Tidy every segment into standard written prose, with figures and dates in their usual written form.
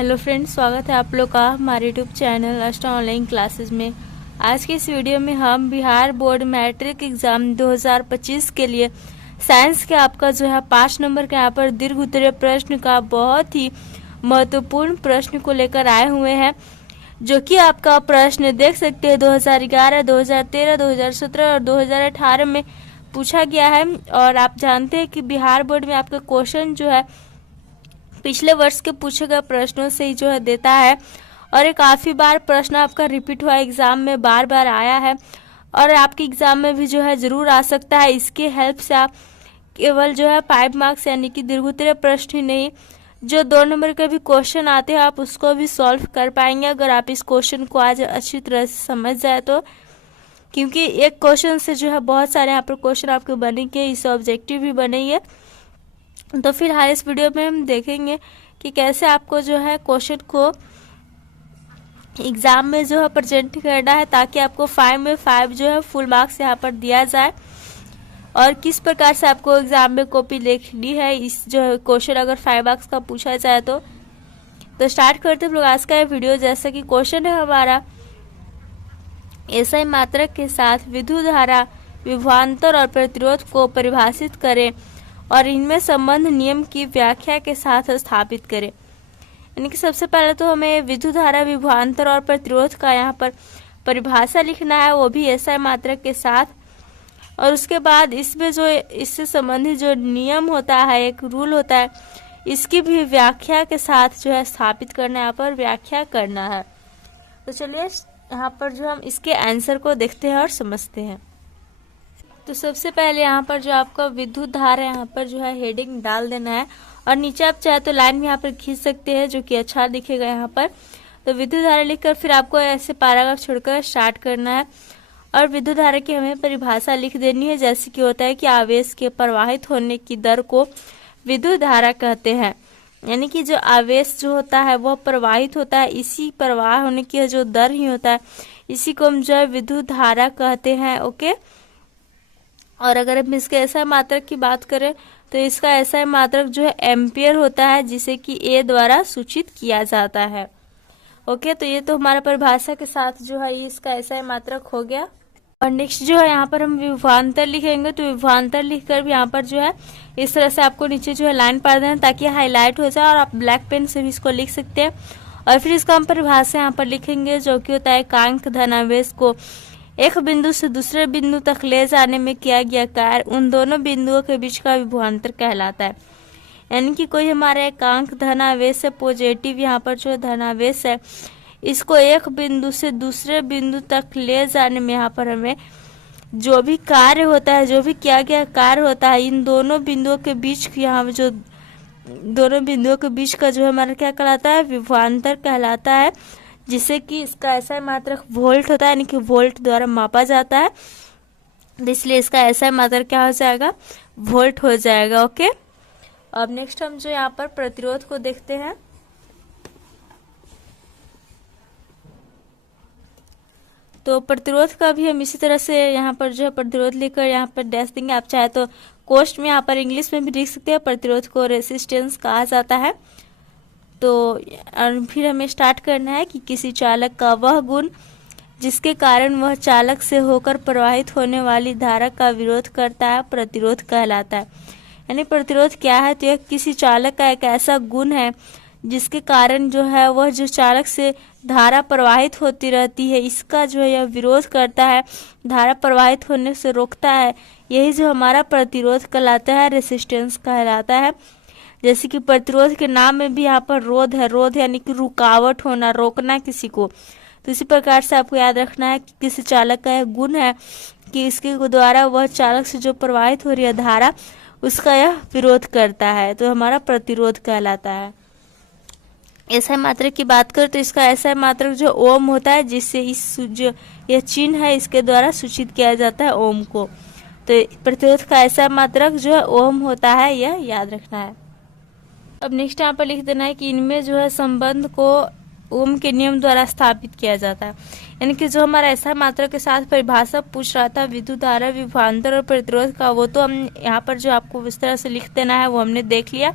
Hello friends, स्वागत है आप लोग का हमारे यूट्यूब चैनल अष्टा ऑनलाइन क्लासेस में। आज के इस वीडियो में हम बिहार बोर्ड मैट्रिक एग्जाम 2025 के लिए साइंस के आपका जो है 5 नंबर के यहाँ पर दीर्घ उत्तरीय प्रश्न का बहुत ही महत्वपूर्ण प्रश्न को लेकर आए हुए हैं, जो कि आपका प्रश्न देख सकते हैं 2011, 2013, 2017 और 2018 में पूछा गया है। और आप जानते हैं कि बिहार बोर्ड में आपका क्वेश्चन जो है पिछले वर्ष के पूछे गए प्रश्नों से ही जो है देता है, और ये काफ़ी बार प्रश्न आपका रिपीट हुआ एग्ज़ाम में बार बार आया है और आपके एग्ज़ाम में भी जो है ज़रूर आ सकता है। इसके हेल्प से आप केवल जो है 5 मार्क्स यानी कि दीर्घ उत्तरीय प्रश्न ही नहीं, जो 2 नंबर के भी क्वेश्चन आते हैं आप उसको भी सॉल्व कर पाएंगे अगर आप इस क्वेश्चन को आज अच्छी तरह से समझ जाए तो। क्योंकि एक क्वेश्चन से जो है बहुत सारे यहाँ पर क्वेश्चन आपके बनेंगे, इस ऑब्जेक्टिव भी बनेंगे। तो फिलहाल इस वीडियो में हम देखेंगे कि कैसे आपको जो है क्वेश्चन को एग्ज़ाम में जो है प्रेजेंट करना है, ताकि आपको 5 में 5 जो है फुल मार्क्स यहाँ पर दिया जाए, और किस प्रकार से आपको एग्ज़ाम में कॉपी लिखनी है इस जो है क्वेश्चन अगर 5 मार्क्स का पूछा जाए तो। स्टार्ट करते हैं लोग आज का ये वीडियो। जैसा कि क्वेश्चन है हमारा, एसआई मात्रक के साथ विद्युत धारा, विभवांतर और प्रतिरोध को परिभाषित करें और इनमें संबंध नियम की व्याख्या के साथ स्थापित करें। यानी कि सबसे पहले तो हमें विद्युत धारा, विभवांतर और प्रतिरोध का यहाँ पर परिभाषा लिखना है, वो भी एसआई मात्रक के साथ। और उसके बाद इसमें जो इससे संबंधित जो नियम होता है, एक रूल होता है, इसकी भी व्याख्या के साथ जो है स्थापित करना है, यहाँ पर व्याख्या करना है। तो चलिए यहाँ पर जो हम इसके आंसर को देखते हैं और समझते हैं। तो सबसे पहले यहाँ पर जो आपका विद्युत धारा है, यहाँ पर जो है हेडिंग डाल देना है, और नीचे आप चाहे तो लाइन भी यहाँ पर खींच सकते हैं, जो कि अच्छा दिखेगा यहाँ पर। तो विद्युत धारा लिखकर फिर आपको ऐसे पैराग्राफ छोड़कर स्टार्ट करना है, और विद्युत धारा की हमें परिभाषा लिख देनी है। जैसे कि होता है कि आवेश के प्रवाहित होने की दर को विद्युत धारा कहते हैं। यानी कि जो आवेश जो होता है वह प्रवाहित होता है, इसी प्रवाह होने की जो दर ही होता है, इसी को हम जो है विद्युत धारा कहते हैं। ओके। और अगर हम इसके एसआई मात्रक की बात करें तो इसका एसआई मात्रक जो है एम्पियर होता है, जिसे कि ए द्वारा सूचित किया जाता है। ओके, तो ये तो हमारा परिभाषा के साथ जो है इसका एसआई मात्रक हो गया। और नेक्स्ट जो है यहाँ पर हम विभवांतर लिखेंगे। तो विभवांतर लिखकर भी यहाँ पर जो है इस तरह से आपको नीचे जो है लाइन पढ़ देना, ताकि हाईलाइट हो जाए, और आप ब्लैक पेन से भी इसको लिख सकते हैं। और फिर इसका हम परिभाषा यहाँ पर लिखेंगे, जो कि होता है एकांक धनावेश को एक बिंदु से दूसरे बिंदु तक ले जाने में किया गया कार्य उन दोनों बिंदुओं के बीच का विभवांतर कहलाता है। यानी कि कोई हमारा एकांक धनावेश है, पॉजिटिव यहाँ पर जो धनावेश है, इसको एक बिंदु से दूसरे बिंदु तक ले जाने में यहाँ पर हमें जो भी कार्य होता है, जो भी किया गया कार्य होता है, इन दोनों बिंदुओं के बीच यहाँ जो दोनों बिंदुओं के बीच का जो हमारा क्या कहलाता है, विभवांतर कहलाता है, जिससे कि इसका एसआई मात्रक वोल्ट होता है, यानी कि वोल्ट द्वारा मापा जाता है। इसलिए इसका एसआई मात्रक क्या हो जाएगा, वोल्ट हो जाएगा। ओके। अब नेक्स्ट हम जो यहाँ पर प्रतिरोध को देखते हैं। तो प्रतिरोध का भी हम इसी तरह से यहाँ पर जो है प्रतिरोध लिखकर यहाँ पर डैश देंगे। आप चाहे तो कोष्ट में यहाँ पर इंग्लिश में भी लिख सकते हैं, प्रतिरोध को रेसिस्टेंस कहा जाता है। तो फिर हमें स्टार्ट करना है कि किसी चालक का वह गुण जिसके कारण वह चालक से होकर प्रवाहित होने वाली धारा का विरोध करता है, प्रतिरोध कहलाता है। यानी प्रतिरोध क्या है, तो यह किसी चालक का एक ऐसा गुण है जिसके कारण जो है वह जो चालक से धारा प्रवाहित होती रहती है, इसका जो है यह विरोध करता है, धारा प्रवाहित होने से रोकता है। यही जो हमारा प्रतिरोध कहलाता है, रेसिस्टेंस कहलाता है। जैसे कि प्रतिरोध के नाम में भी यहाँ पर रोध है, रोध यानी कि रुकावट होना, रोकना किसी को। तो इसी प्रकार से आपको याद रखना है कि किसी चालक का यह गुण है कि इसके द्वारा वह चालक से जो प्रवाहित हो रही है धारा, उसका यह विरोध करता है, तो हमारा प्रतिरोध कहलाता है। एसआई मात्रक की बात करें तो इसका एसआई मात्रक जो ओम होता है, जिससे इस जो यह चिन्ह है इसके द्वारा सूचित किया जाता है ओम को। तो प्रतिरोध का एसआई मात्रक जो है ओम होता है, यह याद रखना है। अब नेक्स्ट यहाँ पर लिख देना है कि इनमें जो है संबंध को ओम के नियम द्वारा स्थापित किया जाता है। यानी कि जो हमारा एसआई मात्रक के साथ परिभाषा पूछ रहा था विद्युत धारा, विभवांतर और प्रतिरोध का, वो तो हम यहाँ पर जो आपको इस तरह से लिख देना है वो हमने देख लिया।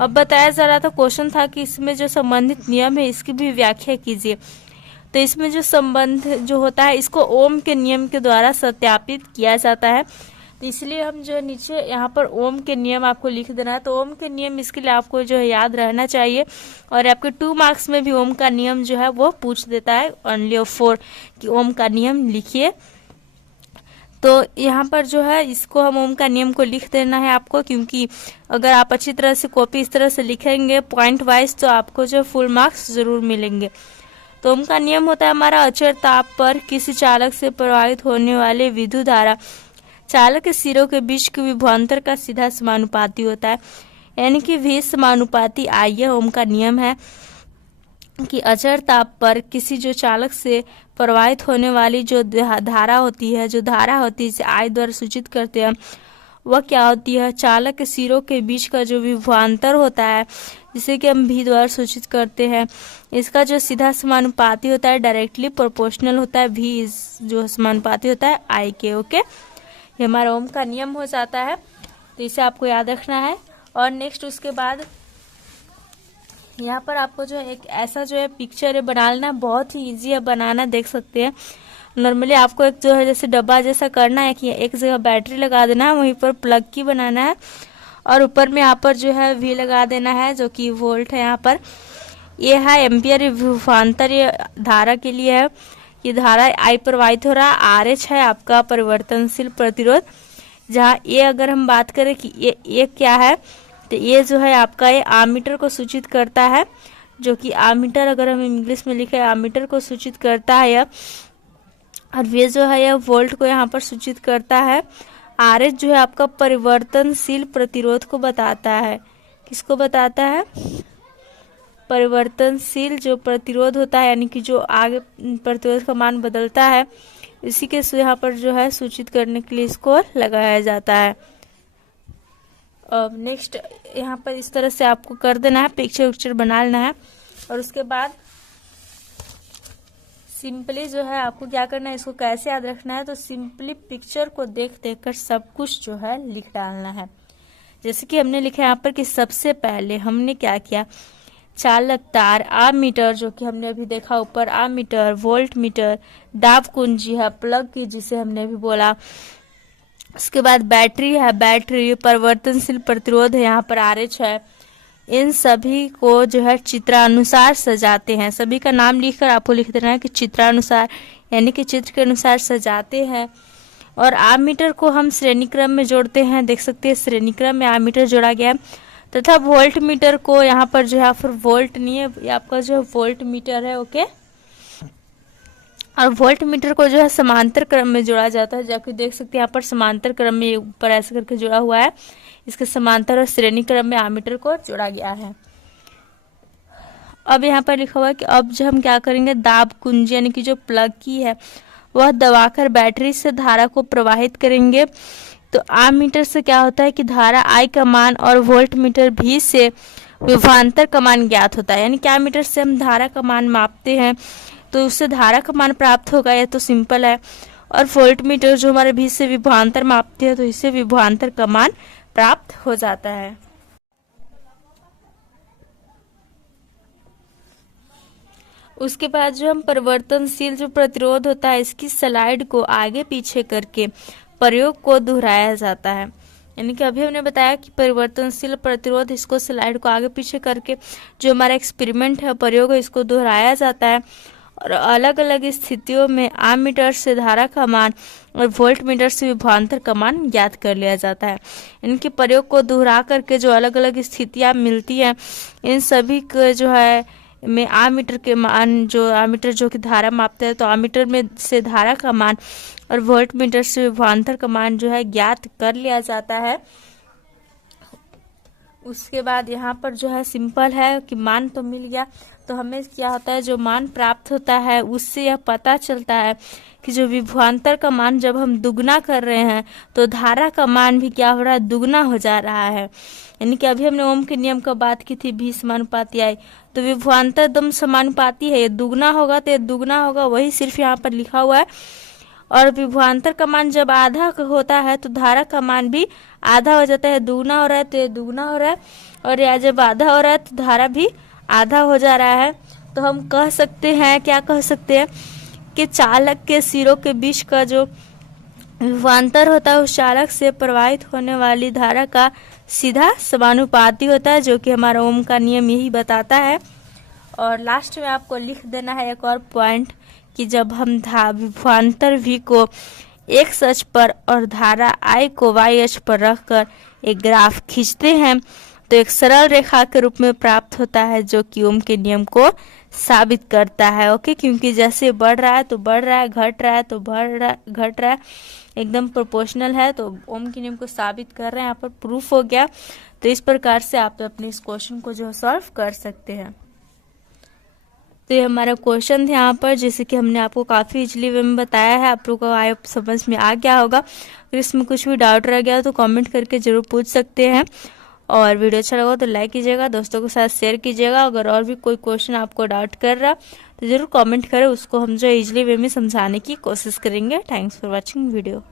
अब बताया जा रहा था, क्वेश्चन था कि इसमें जो संबंधित नियम है इसकी भी व्याख्या कीजिए। तो इसमें जो संबंध जो होता है इसको ओम के नियम के द्वारा सत्यापित किया जाता है। तो इसलिए हम जो नीचे यहाँ पर ओम के नियम आपको लिख देना है। तो ओम के नियम इसके लिए आपको जो है याद रहना चाहिए, और आपके 2 मार्क्स में भी ओम का नियम जो है वो पूछ देता है ओनली ऑफ 4 कि ओम का नियम लिखिए। तो यहाँ पर जो है इसको हम ओम का नियम को लिख देना है आपको, क्योंकि अगर आप अच्छी तरह से कॉपी इस तरह से लिखेंगे पॉइंट वाइज तो आपको जो फुल मार्क्स जरूर मिलेंगे। तो ओम का नियम होता है हमारा, अचर ताप पर किसी चालक से प्रवाहित होने वाले विद्युत धारा चालक के सिरों के बीच के विभवांतर का सीधा समानुपाती होता है, यानी कि V समानुपाती I। यह ओम का नियम है कि अचर ताप पर किसी जो चालक से प्रवाहित होने वाली जो धारा होती है, जिसे I द्वारा सूचित करते हैं, वह क्या होती है, चालक के सिरों के बीच का जो विभवांतर होता है जिसे कि हम V द्वारा सूचित करते हैं, इसका जो सीधा समानुपाती होता है, डायरेक्टली प्रोपोर्शनल होता है, V जो समानुपाती होता है I के। ओके, ये हमारा ओम का नियम हो जाता है, तो इसे आपको याद रखना है। और नेक्स्ट उसके बाद यहाँ पर आपको जो है एक ऐसा जो है पिक्चर है बना लेना, बहुत ही इजी है बनाना, देख सकते हैं। नॉर्मली आपको एक जो है जैसे डब्बा जैसा करना है कि एक जगह बैटरी लगा देना है, वहीं पर प्लग की बनाना है, और ऊपर में यहाँ पर जो है V लगा देना है जो कि वोल्ट है। यहाँ पर ये है एम्पियर, विभवांतर ये धारा के लिए है। ये धारा I प्रवाहित हो रहा है, RH है आपका परिवर्तनशील प्रतिरोध। जहाँ ये अगर हम बात करें कि ये क्या है, तो ये जो है आपका ये आमीटर को सूचित करता है, जो कि आमीटर अगर हम इंग्लिश में लिखे आमीटर को सूचित करता है यह, और ये जो है यह वोल्ट को यहाँ पर सूचित करता है। RH जो है आपका परिवर्तनशील प्रतिरोध को बताता है। किसको बताता है? परिवर्तनशील जो प्रतिरोध होता है, यानी कि जो आगे प्रतिरोध का मान बदलता है, इसी के यहाँ पर जो है सूचित करने के लिए इसको लगाया जाता है। अब नेक्स्ट यहाँ पर इस तरह से आपको कर देना है, पिक्चर बना लेना है, और उसके बाद सिंपली जो है आपको क्या करना है, इसको कैसे याद रखना है, तो सिंपली पिक्चर को देख देख कर सब कुछ जो है लिख डालना है। जैसे कि हमने लिखा यहाँ पर कि सबसे पहले हमने क्या किया, चालक तार, आमीटर जो कि हमने अभी देखा ऊपर, आमीटर, वोल्ट मीटर, दाब कुंजी है, प्लग की जिसे हमने अभी बोला, उसके बाद बैटरी है, बैटरी परिवर्तनशील प्रतिरोध है, यहाँ पर RH है। इन सभी को जो है चित्रानुसार सजाते हैं। सभी का नाम लिखकर आपको लिख देना है कि चित्रानुसार, यानी कि चित्र के अनुसार सजाते हैं। और आमीटर को हम श्रेणी क्रम में जोड़ते हैं, देख सकते हैं श्रेणी क्रम में आमीटर जोड़ा गया है। तथा वोल्ट मीटर को यहाँ पर जो है फिर वोल्ट नहीं है, ये आपका जो है वोल्ट मीटर है। ओके, और वोल्ट मीटर को जो है समांतर क्रम में जोड़ा जाता है, जबकि देख सकते हैं यहाँ पर समांतर क्रम में ऊपर ऐसे करके जोड़ा हुआ है, इसके समांतर और श्रेणी क्रम में आमीटर को जोड़ा गया है। अब यहाँ पर लिखा हुआ है कि अब जो हम क्या करेंगे, दाब कुंजी यानी कि जो प्लग की है वह दबाकर बैटरी से धारा को प्रवाहित करेंगे। तो आमीटर से क्या होता है कि धारा I का मान और वोल्ट मीटर V से विभवांतर का मान ज्ञात होता है, यानी कि आमीटर से हम धारा का मान मापते हैं तो उससे धारा का मान प्राप्त होगा, यह तो सिंपल है। और वोल्ट मीटर जो हमारे V से विभवांतर मापते हैं तो इससे विभवांतर का मान प्राप्त हो जाता है। उसके बाद जो हम परिवर्तनशील जो प्रतिरोध होता है इसकी स्लाइड को आगे पीछे करके प्रयोग को दोहराया जाता है, यानी कि अभी हमने बताया कि परिवर्तनशील प्रतिरोध, इसको स्लाइड को आगे पीछे करके जो हमारा एक्सपेरिमेंट है, प्रयोग है, इसको दोहराया जाता है। और अलग अलग स्थितियों में आमीटर से धारा का मान और वोल्ट मीटर से विभवांतर का मान ज्ञात कर लिया जाता है। इनके प्रयोग को दोहरा करके जो अलग अलग स्थितियां मिलती हैं, इन सभी को जो है में आमीटर के मान, जो आमीटर जो कि धारा मापते हैं, तो आमीटर में से धारा का मान और वोल्ट मीटर से विभवांतर का मान जो है ज्ञात कर लिया जाता है। उसके बाद यहाँ पर जो है सिंपल है कि मान तो मिल गया, तो हमें क्या होता है, जो मान प्राप्त होता है उससे यह पता चलता है कि जो विभवांतर का मान जब हम दुगना कर रहे हैं तो धारा का मान भी क्या हो रहा है, दुगना हो जा रहा है। यानी कि अभी हमने ओम के नियम का बात की थी, V समानुपाती I, तो विभवांतर एकदम समानुपाती है, ये दुगना होगा तो ये दुगना होगा, वही सिर्फ यहाँ पर लिखा हुआ है। और विभवांतर का मान जब आधा होता है तो धारा का मान भी आधा हो जाता है, दुगना हो रहा है तो ये दुगना हो रहा है। और यहाँ जब आधा हो रहा है तो धारा भी आधा हो जा रहा है। तो हम कह सकते हैं, क्या कह सकते हैं कि चालक के सिरों के बीच का जो विभवांतर होता है उस चालक से प्रवाहित होने वाली धारा का सीधा समानुपाती होता है, जो कि हमारा ओम का नियम यही बताता है। और लास्ट में आपको लिख देना है एक और पॉइंट कि जब हम विभवांतर V को x अक्ष पर और धारा I को y अक्ष पर रखकर एक ग्राफ खींचते हैं तो एक सरल रेखा के रूप में प्राप्त होता है, जो कि ओम के नियम को साबित करता है। ओके, क्योंकि जैसे बढ़ रहा है तो बढ़ रहा है, घट रहा है तो बढ़ रहा है, घट रहा है, एकदम प्रोपोर्शनल है, तो ओम के नियम को साबित कर रहे हैं। यहाँ पर प्रूफ हो गया। तो इस प्रकार से आप अपने इस क्वेश्चन को जो सॉल्व कर सकते हैं। तो ये हमारा क्वेश्चन था यहाँ पर, जैसे कि हमने आपको काफ़ी इजली वे में बताया है, आप लोगों को आई समझ में आ गया होगा। अगर इसमें कुछ भी डाउट रह गया तो कमेंट करके ज़रूर पूछ सकते हैं। और वीडियो अच्छा लगा तो लाइक कीजिएगा, दोस्तों के साथ शेयर कीजिएगा। अगर और भी कोई क्वेश्चन आपको डाउट कर रहा तो ज़रूर कमेंट करें, उसको हम जो इजली वे में समझाने की कोशिश करेंगे। Thanks for watching video.